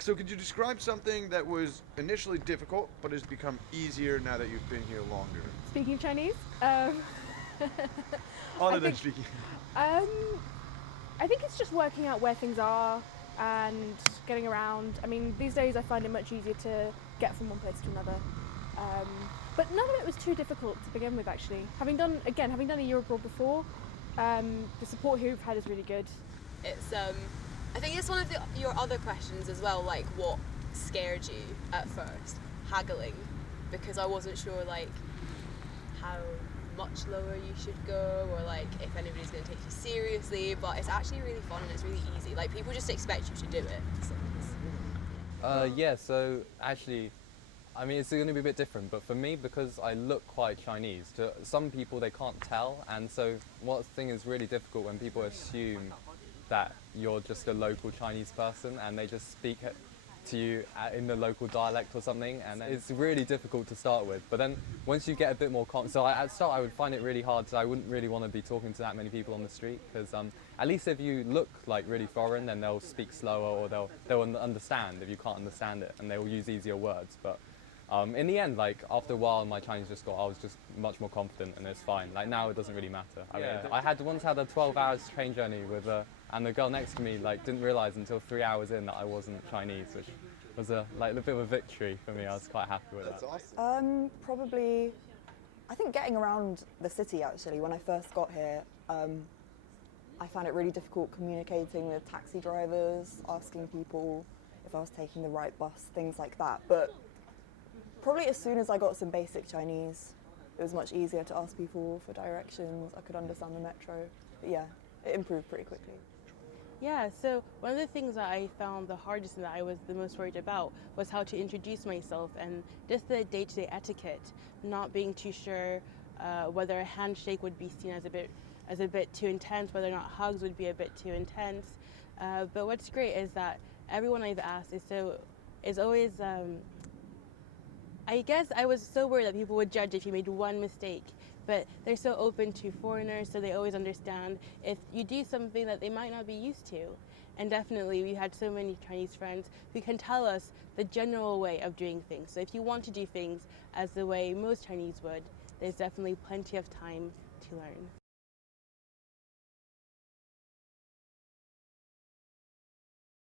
So could you describe something that was initially difficult but has become easier now that you've been here longer? Speaking Chinese, I Other than think speaking. um, I think it's just working out where things are and getting around. I mean, these days I find it much easier to get from one place to another. Um, but none of it was too difficult to begin with, actually. Having done a year abroad before, the support here we've had is really good. It's I think it's one of your other questions as well, like what scared you at first, haggling, because I wasn't sure like how much lower you should go or like if anybody's going to take you seriously, but it's actually really fun and it's really easy. Like people just expect you to do it. So Yeah, so actually, I mean, it's going to be a bit different, but for me, because I look quite Chinese, to some people they can't tell, and so one thing is really difficult when people assume that you're just a local Chinese person and they just speak to you in the local dialect or something, and it's really difficult to start with. But then once you get a bit more at start I would find it really hard, so I wouldn't really want to be talking to that many people on the street, because at least if you look like really foreign, then they'll speak slower or they'll understand if you can't understand it, and they'll use easier words. But in the end, like after a while, my Chinese I was just much more confident, and it's fine. Like now, it doesn't really matter. I mean, I once had a 12-hour train journey and the girl next to me like didn't realize until 3 hours in that I wasn't Chinese, which was a bit of a victory for me. I was quite happy with that. That's awesome. Probably, I think getting around the city actually. When I first got here, I found it really difficult communicating with taxi drivers, asking people if I was taking the right bus, things like that. But probably as soon as I got some basic Chinese, it was much easier to ask people for directions. I could understand the metro. But yeah, it improved pretty quickly. Yeah, so one of the things that I found the hardest and that I was the most worried about was how to introduce myself and just the day-to-day etiquette, not being too sure whether a handshake would be seen as a bit too intense, whether or not hugs would be a bit too intense. But what's great is that everyone I've asked is always I guess I was so worried that people would judge if you made one mistake, but they're so open to foreigners, so they always understand if you do something that they might not be used to. And definitely, we had so many Chinese friends who can tell us the general way of doing things. So if you want to do things as the way most Chinese would, there's definitely plenty of time to learn.